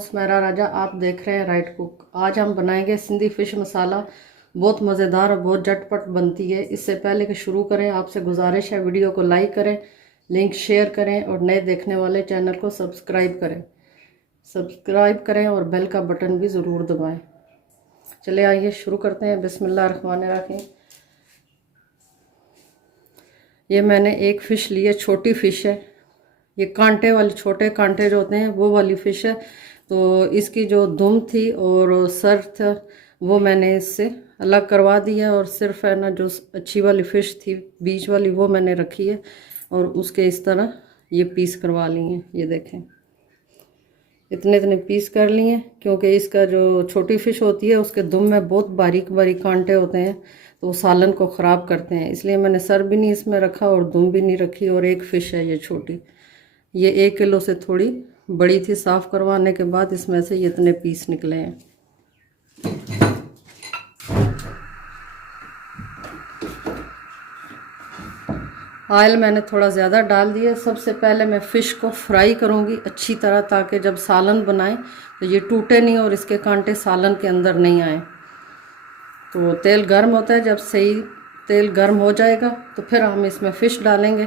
सुमेरा राजा, आप देख रहे हैं राइट कुक। आज हम बनाएंगे सिंधी फिश मसाला। बहुत मज़ेदार और बहुत झटपट बनती है। इससे पहले कि शुरू करें, आपसे गुजारिश है वीडियो को लाइक करें, लिंक शेयर करें और नए देखने वाले चैनल को सब्सक्राइब करें और बेल का बटन भी ज़रूर दबाएं। चले आइए शुरू करते हैं। बिस्मिल्लाहिर्रहमानिर्रहीम। ये मैंने एक फ़िश ली है, छोटी फ़िश है। ये कांटे वाली, छोटे कांटे जो होते हैं वो वाली फ़िश है। तो इसकी जो दुम थी और सर था वो मैंने इससे अलग करवा दिया और सिर्फ है ना जो अच्छी वाली फ़िश थी बीच वाली वो मैंने रखी है और उसके इस तरह ये पीस करवा लिए हैं। ये देखें, इतने इतने पीस कर लिए हैं क्योंकि इसका जो छोटी फ़िश होती है उसके दुम में बहुत बारीक बारीक कांटे होते हैं तो वो सालन को ख़राब करते हैं। इसलिए मैंने सर भी नहीं इसमें रखा और दुम भी नहीं रखी। और एक फ़िश है ये छोटी, ये 1 किलो से थोड़ी बड़ी थी। साफ़ करवाने के बाद इसमें से ये इतने पीस निकले हैं। ऑयल मैंने थोड़ा ज़्यादा डाल दिया। सबसे पहले मैं फ़िश को फ्राई करूँगी अच्छी तरह, ताकि जब सालन बनाएं तो ये टूटे नहीं और इसके कांटे सालन के अंदर नहीं आए। तो तेल गर्म होता है, जब सही तेल गर्म हो जाएगा तो फिर हम इसमें फ़िश डालेंगे।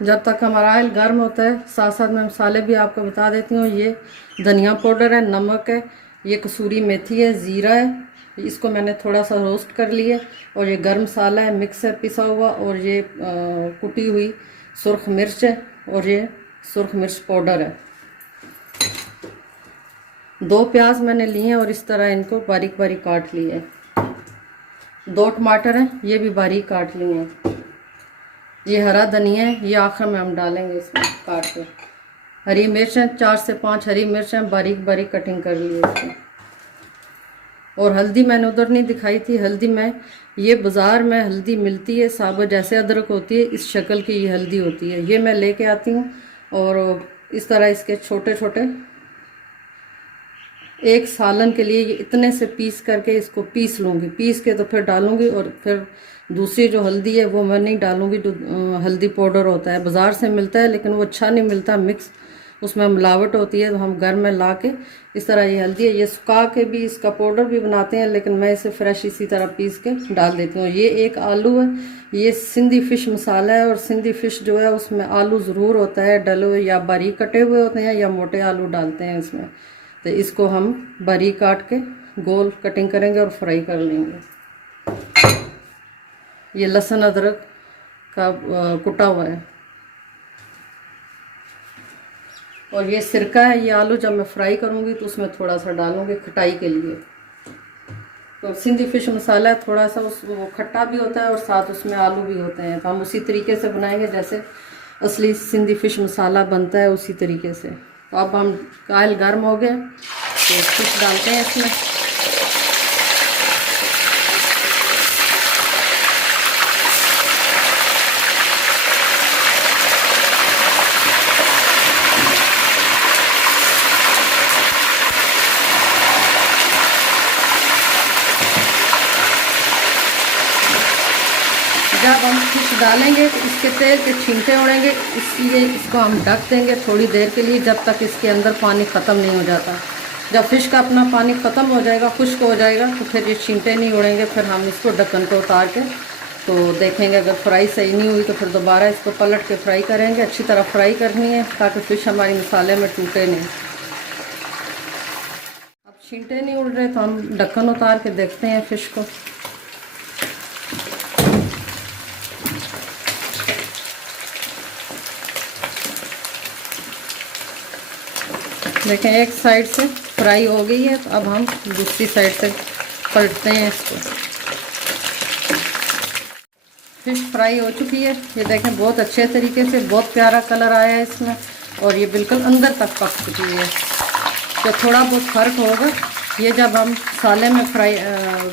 जब तक हमारा ऑयल गर्म होता है, साथ साथ मैं मसाले भी आपको बता देती हूँ। ये धनिया पाउडर है, नमक है, ये कसूरी मेथी है, ज़ीरा है, इसको मैंने थोड़ा सा रोस्ट कर लिया। और ये गर्म मसाला है, मिक्स है पिसा हुआ। और ये कुटी हुई सुर्ख मिर्च है और ये सुर्ख मिर्च पाउडर है। 2 प्याज मैंने लिए हैं और इस तरह इनको बारीक बारीक काट लिए हैं। 2 टमाटर हैं, ये भी बारीक काट लिए हैं। ये हरा धनिया है, ये आखिर में हम डालेंगे इसमें काट के। हरी मिर्च है, 4 से 5 हरी मिर्च हैं, बारीक बारीक कटिंग कर ली है इसमें। और हल्दी मैंने उधर नहीं दिखाई थी। हल्दी मैं, ये बाज़ार में हल्दी मिलती है साबुत, जैसे अदरक होती है इस शक्ल की ये हल्दी होती है। ये मैं लेके आती हूँ और इस तरह इसके छोटे छोटे एक सालन के लिए ये इतने से पीस करके इसको पीस लूँगी। पीस के तो फिर डालूँगी। और फिर दूसरी जो हल्दी है वो मैं नहीं डालूँगी, जो हल्दी पाउडर होता है बाज़ार से मिलता है, लेकिन वो अच्छा नहीं मिलता, मिक्स उसमें मिलावट होती है। तो हम घर में ला के इस तरह ये हल्दी है, ये सुखा के भी इसका पाउडर भी बनाते हैं, लेकिन मैं इसे फ्रेश इसी तरह पीस के डाल देती हूँ। ये एक आलू है, ये सिंधी फ़िश मसाला है और सिंधी फ़िश जो है उसमें आलू ज़रूर होता है डले हुए, या बारीक कटे हुए होते हैं या मोटे आलू डालते हैं इसमें। तो इसको हम बारीक काट के गोल कटिंग करेंगे और फ्राई कर लेंगे। ये लहसुन अदरक का कुटा हुआ है और ये सिरका है। ये आलू जब मैं फ्राई करूँगी तो उसमें थोड़ा सा डालूँगी खटाई के लिए। तो सिंधी फ़िश मसाला थोड़ा सा वो खट्टा भी होता है और साथ उसमें आलू भी होते हैं। तो हम उसी तरीके से बनाएंगे जैसे असली सिंधी फ़िश मसाला बनता है, उसी तरीके से। तो अब हम ऑयल गर्म हो गया तो फ़िश डालते हैं इसमें। जब हम फिश डालेंगे तो इसके तेल के छींटे उड़ेंगे, इसलिए इसको हम ढक देंगे थोड़ी देर के लिए, जब तक इसके अंदर पानी ख़त्म नहीं हो जाता। जब फ़िश का अपना पानी ख़त्म हो जाएगा, खुश्क हो जाएगा, तो फिर ये छींटे नहीं उड़ेंगे। फिर हम इसको ढक्कन को उतार के तो देखेंगे, अगर फ्राई सही नहीं हुई तो फिर दोबारा इसको पलट के फ्राई करेंगे। अच्छी तरह फ्राई करनी है ताकि फ़िश हमारी मसाले में टूटे नहीं। अब छींटे नहीं उड़ रहे तो हम ढक्कन उतार के देखते हैं फ़िश को। देखें, एक साइड से फ्राई हो गई है, तो अब हम दूसरी साइड से पलटते हैं इसको। फिश फ्राई हो चुकी है, ये देखें बहुत अच्छे तरीके से, बहुत प्यारा कलर आया है इसमें और ये बिल्कुल अंदर तक पक चुकी है। तो थोड़ा बहुत फ़र्क होगा ये जब हम मसाले में फ्राई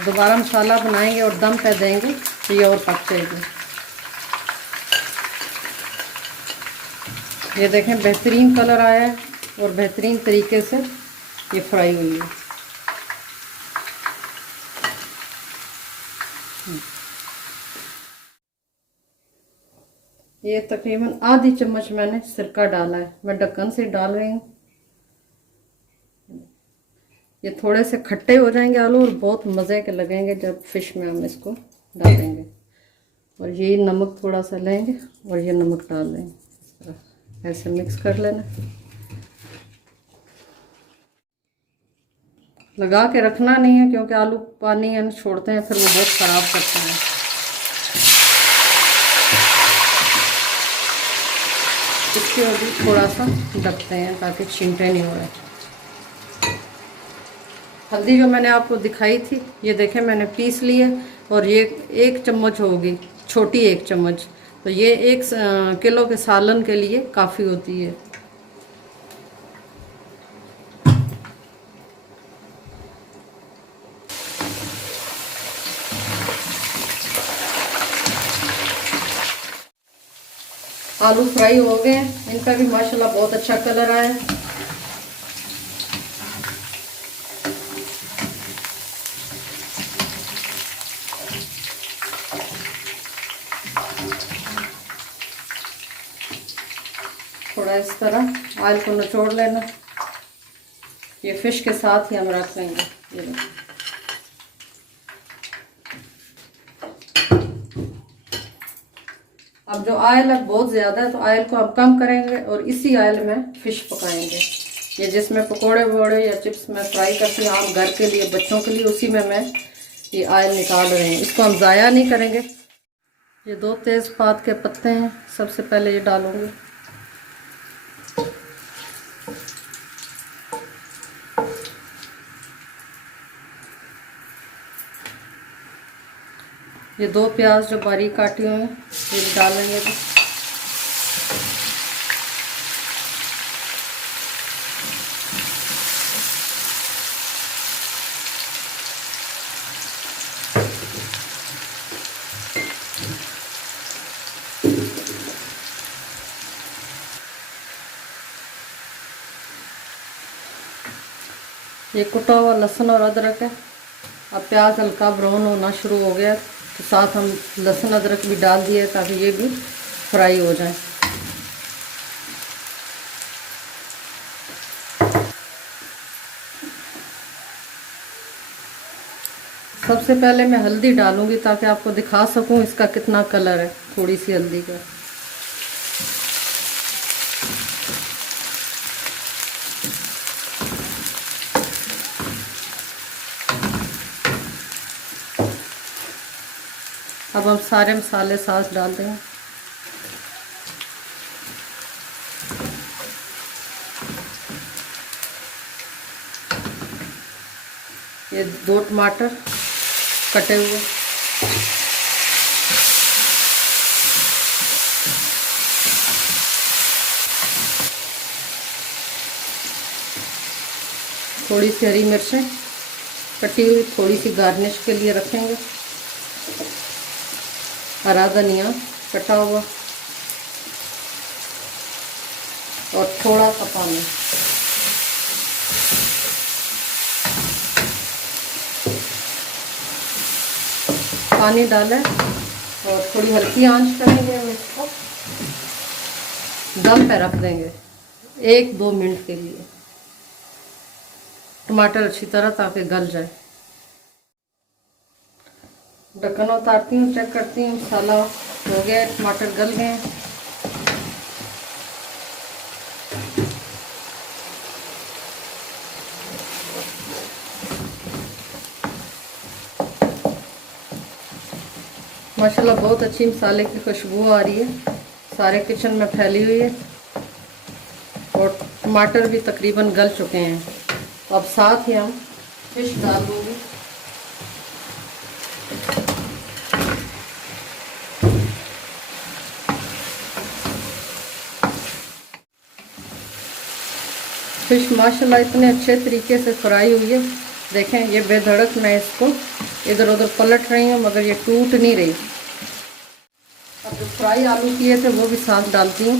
दोबारा मसाला बनाएंगे और दम पे देंगे तो ये और पक जाएगी। ये देखें बेहतरीन कलर आया है और बेहतरीन तरीके से ये फ्राई हुई है। ये तकरीबन आधी चम्मच मैंने सिरका डाला है। मैं ढक्कन से डाल रही हूँ। ये थोड़े से खट्टे हो जाएंगे आलू और बहुत मज़े के लगेंगे जब फिश में हम इसको डालेंगे। और ये नमक थोड़ा सा लेंगे और ये नमक डाल देंगे, ऐसे मिक्स कर लेना। लगा के रखना नहीं है क्योंकि आलू पानी छोड़ते हैं, फिर वो बहुत ख़राब करते हैं। इसके भी थोड़ा सा ढकते हैं ताकि छींटे नहीं हो रहे। हल्दी जो मैंने आपको दिखाई थी, ये देखें मैंने पीस ली है और ये 1 चम्मच होगी, छोटी 1 चम्मच। तो ये 1 किलो के सालन के लिए काफ़ी होती है। आलू फ्राई हो गए हैं, इनका भी माशाल्लाह बहुत अच्छा कलर आया है। थोड़ा इस तरह ऑयल को निचोड़ लेना। ये फिश के साथ ही हम रख लेंगे। ये अब जो ऑयल है बहुत ज़्यादा है, तो ऑयल को हम कम करेंगे और इसी ऑयल में फ़िश पकाएंगे। ये जिसमें पकोड़े वकोड़े या चिप्स में फ्राई करती हूँ आम घर के लिए, बच्चों के लिए, उसी में मैं ये ऑयल निकाल रहे हैं। इसको हम ज़ाया नहीं करेंगे। ये 2 तेज़पात के पत्ते हैं, सबसे पहले ये डालूंगी। ये 2 प्याज जो बारीक काटी हुई हैं ये भी डालेंगे। ये कुटा हुआ लहसुन और अदरक है। अब प्याज हल्का ब्राउन होना शुरू हो गया तो साथ हम लहसुन अदरक भी डाल दिए ताकि ये भी फ्राई हो जाए। सबसे पहले मैं हल्दी डालूंगी ताकि आपको दिखा सकूं इसका कितना कलर है, थोड़ी सी हल्दी का। अब हम सारे मसाले साथ डाल देंगे। ये 2 टमाटर कटे हुए, थोड़ी सी हरी मिर्चें कटी हुई, थोड़ी सी गार्निश के लिए रखेंगे। हरा धनिया कटा हुआ और थोड़ा सा पानी। पानी डालें और थोड़ी हल्की आंच करेंगे। हम इसको दम पे रख देंगे 1-2 मिनट के लिए, टमाटर अच्छी तरह ताकि गल जाए। ढक्कन उतारती हूँ, चेक करती हूँ मसाला हो गया, टमाटर गल गए। माशाल्लाह बहुत अच्छी मसाले की खुशबू आ रही है, सारे किचन में फैली हुई है और टमाटर भी तकरीबन गल चुके हैं। तो अब साथ ही हम फिश डाल दूँगी। फिश माशाल्लाह इतने अच्छे तरीके से फ्राई हुई है। देखें ये बेधड़क मैं इसको इधर उधर पलट रही हूँ मगर ये टूट नहीं रही। अब जो फ्राई आलू किए थे वो भी साथ डालती हूँ।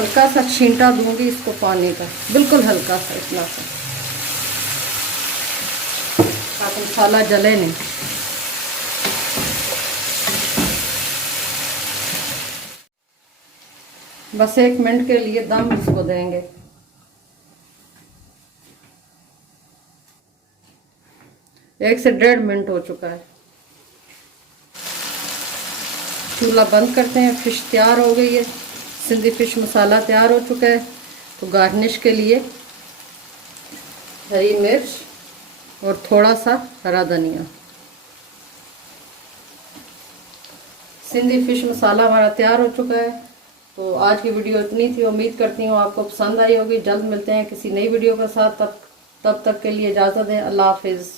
हल्का सा छींटा दूंगी इसको पानी का, बिल्कुल हल्का सा, इतना सा, ताकि मसाला जले नहीं। बस 1 मिनट के लिए दम इसको देंगे। 1 से 1.5 मिनट हो चुका है। चूल्हा बंद करते हैं। फ़िश तैयार हो गई है, सिंधी फ़िश मसाला तैयार हो चुका है। तो गार्निश के लिए हरी मिर्च और थोड़ा सा हरा धनिया। सिंधी फ़िश मसाला हमारा तैयार हो चुका है। तो आज की वीडियो इतनी थी। उम्मीद करती हूँ आपको पसंद आई होगी। जल्द मिलते हैं किसी नई वीडियो के साथ। तब तक के लिए इजाज़त दें। अल्लाह हाफिज़।